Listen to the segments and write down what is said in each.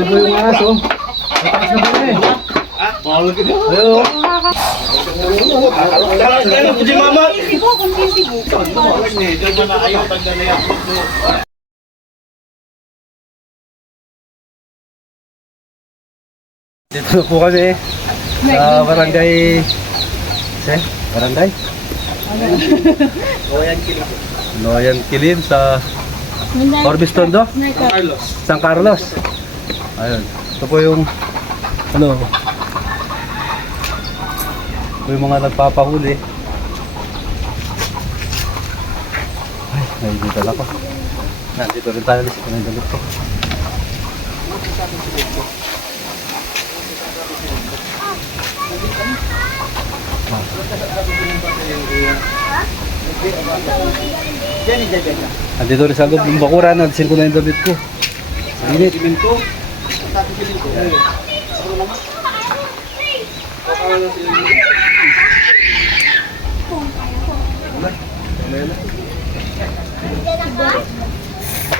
Buhay-buhay yung aso. Mataas na po eh. Mahal ka niya. Ayaw. Ayaw po si mama. Dito na po kami sa barangay. Barangay? Loyan Kilin sa Orbis Tondo? San Carlos. Ayun. Ito po yung ano, yung mga nagpapahuli. Ay, naibitan ako. Nandito rin tayo. Lisip ko na yung damit ko. Nandito rin sa loob ng bakuran. Nandito ko na yung damit ko. Init.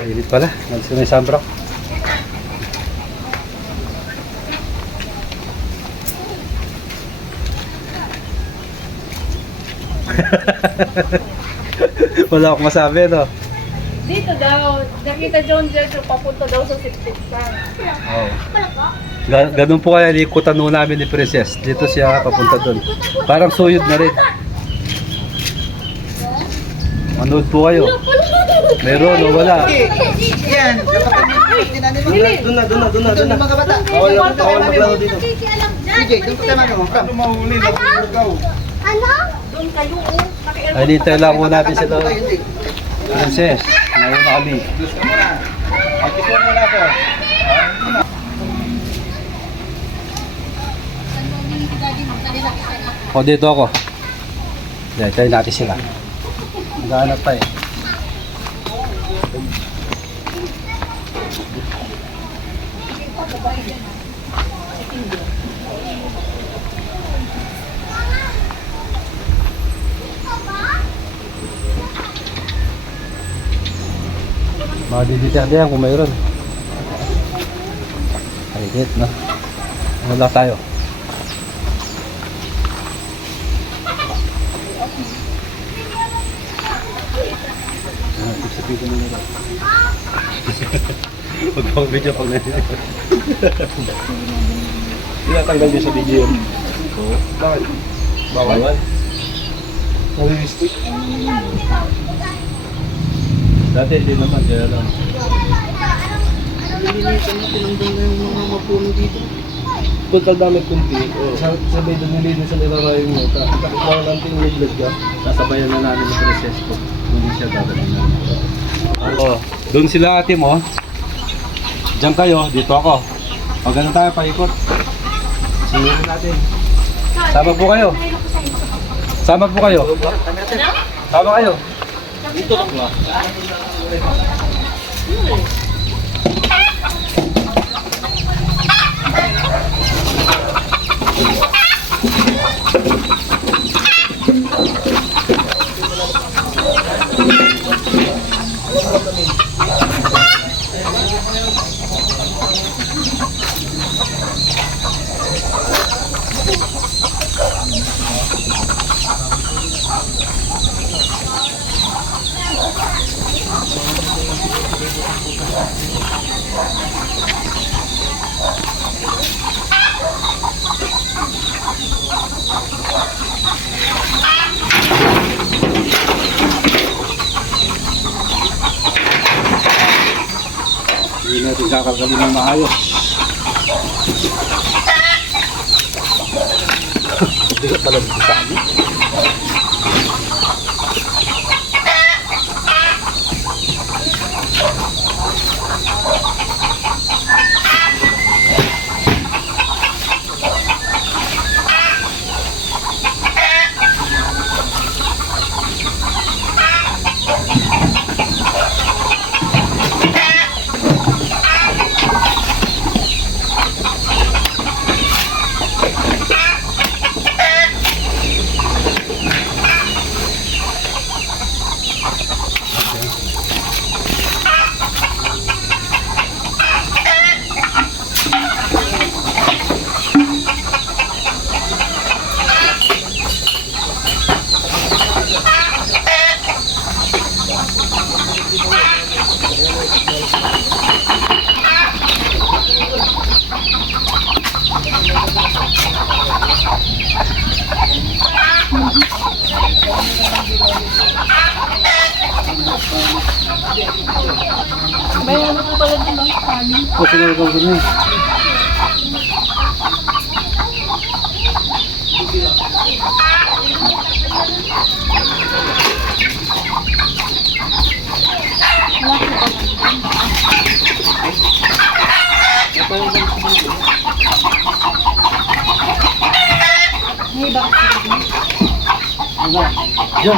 Init pala. Nandito na yung sunblock. Wala akong masabi, no? Dito daw, nakita John Judge papunta daw sa Sipsipkan. Oo. Ganun po kaya likutan nung namin ni Princess. Dito siya papunta doon. Parang suyod na rin. Manood po kayo. Meron o wala? Yan, doon na mga bata. Bawal maglaro dito. CJ, doon ko tayo mag-umapram. Ano? Doon kayo, Ay, nintay lang po natin sila. Princess, ngayon na kami. O, dito ako. Dito natin sila. Maghanap pa eh. Madidita yan kung mayroon. Haligit, no? Wala tayo. Sabi ko muna lang. Huwag kang video pag nangyari. Tinatanggal niyo sa video yun. Bakit? Bawal? Nag-mistake? Dati hindi naman, kaya lang. Nilinisan mo, tinanggal na yung mga mapuno dito. Total dami kumpi. Sabay doon nilinisan nila yung mata. Tapos mga lanting nilaglag ka, sasabayan na namin yung process ko. Hindi siya dadalhin namin. Oo. Doon sila ate mo. Diyan kayo, dito ako. Pag ganun tayo, paikot. Sinunod natin. Sama po kayo. Sama po kayo. Sama kayo. Dito lang ba? Hindi natin kakalkalin ng maayos. Hindi ka pala dito sa amin. ikaw ganun. Diyan.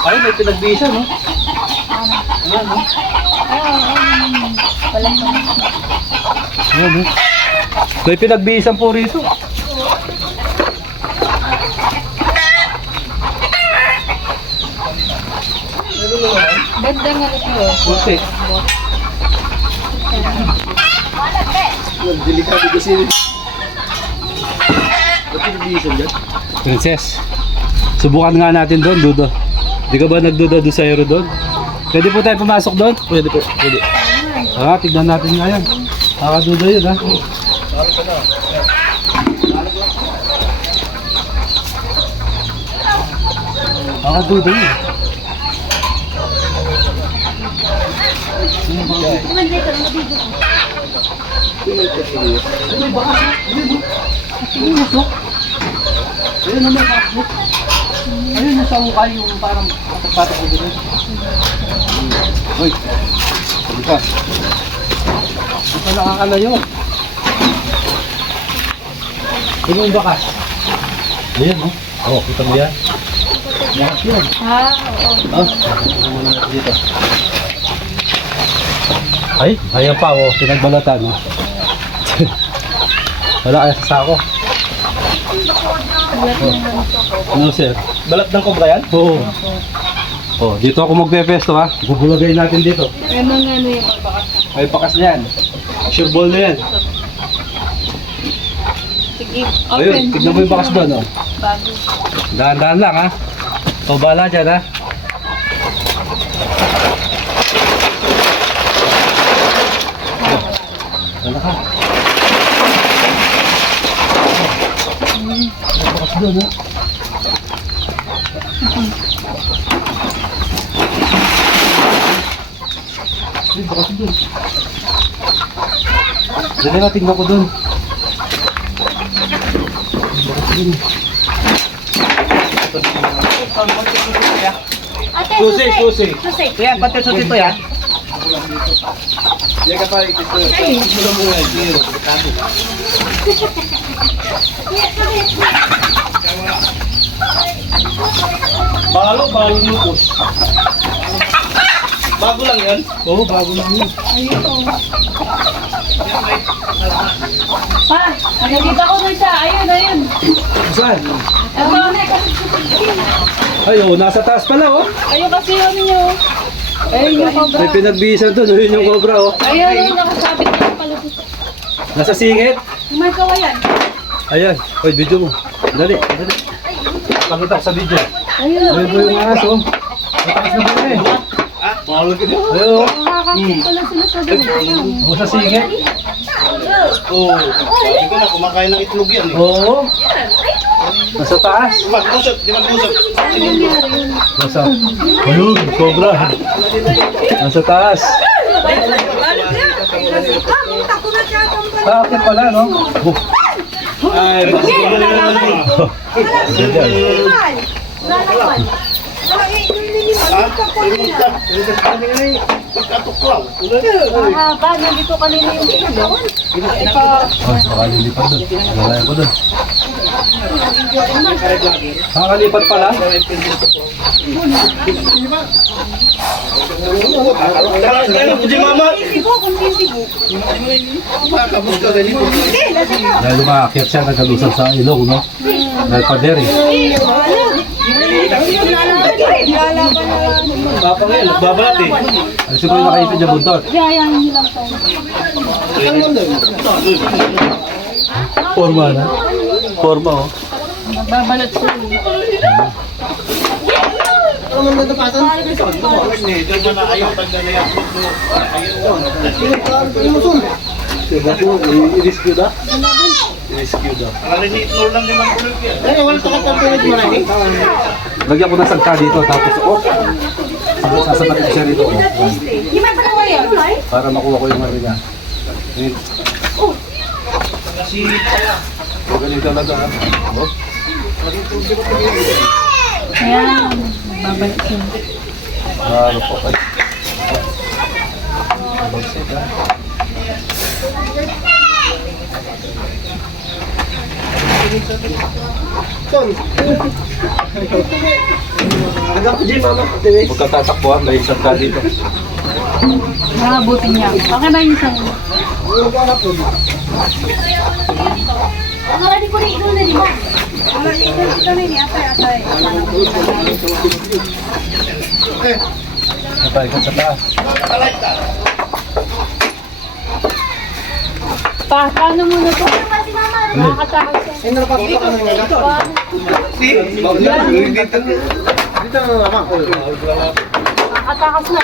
Ay, may pinagbisa, no? Ayan, no? Ayan, no? May pinagbisan po rito. Ganda nga ito. Buti. Delikado kasi. Ba't pinagbisan dyan? Princess, subukan nga natin doon, Dudo. Di ka ba nagduda doon sa aero doon? Pwede po tayo pumasok doon? Pwede po, pwede. Tignan natin nga yan. Nakakaduda yun, ha? Nakakaduda yun. Ayun naman, bakit? Ayun, nasa mukha yung parang patak-patak ko din. Uy, sabi ka. Hindi pa nakakalayo. Ito yung bakas. Ayan, oh. Oo, kita mo yan. Bakas yan. Oo. Ito muna natin dito. Ay, ayan pa, oh. Pinagbalatan, oh. Wala kaya sa sako. Ano, sir? Balat ng kobra yan? Oo. Oh, dito ako magpe-pesto, ha. Bubulagay natin dito. May mga ano yung magbakas. May pakas na yan. Sure ball na yan. Sige, Ayun, open. tignan mo yung bakas doon, oh. Bago. Dahan-dahan lang, ha. Ikaw bahala dyan, ha. Wala ka. May bakas doon, ha. Ay, bakas doon. Dali na, tingnan ko doon. Bakas doon. Ate, Susi, susi. Susi. Kuya, ba't yung susi to yan? Diyan ka pa, ikito. Ito mo yan, zero. Balo lupos. Bago lang yan? Oo, bago lang yan. Ayun. Pa, nakikita ko na siya. Ayun. Saan? Ito. Ay, oh, nasa taas pala, oh. Ayun kasi yun niyo. Ayun yung cobra. May pinagbisan to, yun yung cobra, oh. Ayun yung nakasabit ng palubos. Nasa singit. May kawayan. Ayan. Oy, video mo. Dali. Pakita ko sa video. Ayun. Ayun po yung aso. Matakas na po eh. Ayun, oh. Nakakakit pala sila sa ganun. Oh, sa singit. Oo. Hindi ko na, kumakain ng itlog yan eh. Oo. Nasa taas. Magpusot, di magpusot. Nasa. Ayun, cobra. Nasa taas. Bakit pala, no? Oh. Ay, Mahaba, nandito kanina yung ito. Oh, nakalilipat doon. Nalayan ko doon. Nakakalipat pala? Si mama. Dahil lumakakit siya, nagalusag sa ilong, no? Dahil pader eh. Papa ngayon, nagbabalat eh. Ay, siguro nakaipin niya buntot. Yayain niyo lang tayo. Forma na. Forma, oh. Magbabalot siya. I-rescue na? I-rescue na. Lagyan ko na sagka dito, tapos, oh. Sasabatin ko siya dito, oh. Para makuha ko yung marina. Ganito talaga. Oh. Ayan, babalik yun. Ano po kayo? Bagsit ha. Son. Agak po dyan, mama. Huwag kang tatakbuhan, may isang ka dito. Nakabutin niya. Okay ba yung isang? Ang ko rin ikaw na di ba? Ang ikaw na ni atay. Napay ka sa taas. Paano mo na to? Si mama. Nakakatakot siya. Ay, nalapagod ka na nga. Dito na naman. Nakatakas na.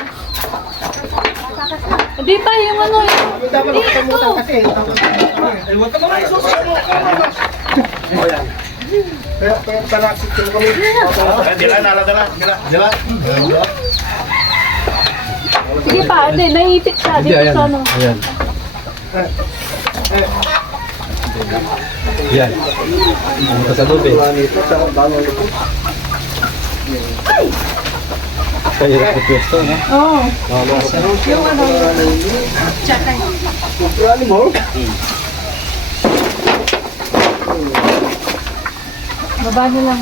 Hindi pa yung ano yun. Dapat magkamutan kasi. Ay, huwag ka naman isusunod mo. Kaya panaksit ko kami. Dila, naladala. Dila. Sige pa, hindi, naiipit siya. Dito sa ano. Ayan. Ayan. Pumunta sa loob eh. Kaya hirap na pwesto, no? Oo. Yung ano, tsakay. Baba na lang.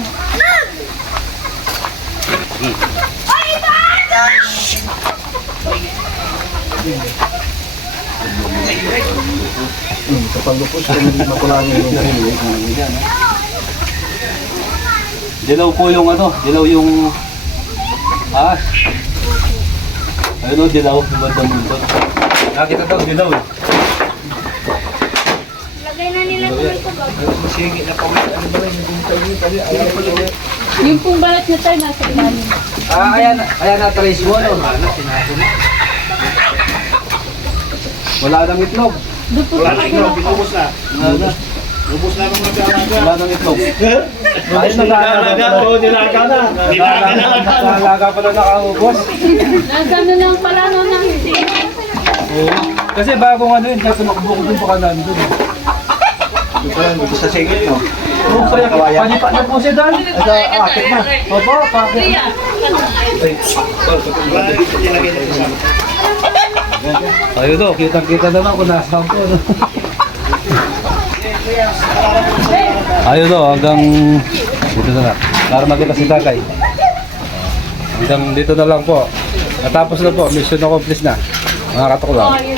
Dilaw po yung ano, dilaw yung ano, dilaw, bandang buntot. Nakita daw, dilaw eh. Lagay na nila ito ba? Yung pong balat na tayo nasa ilalim. Ayan na-trace mo, no? Wala nang itlog. Doon po sa kabila. Binubos na. Wala nang itlog. Ayun, nag-aalaga. Oo, nilaga na. Nag-aalaga pala nakaubos. Nagano lang pala no na hindi. Oo. Kasi bagong ano yun, kaya tumakbo ko dun baka nandun. Dito sa singit, no? Oo, kaya panipa na po siya dali. Akit na. Opo, pakit. Ayun do, kitang-kita na lang kung nasaan po. No? Ayun do, hanggang dito na lang. Para makita si Takay. Hanggang dito na lang po. Natapos na po, mission accomplished na. Mga katukla.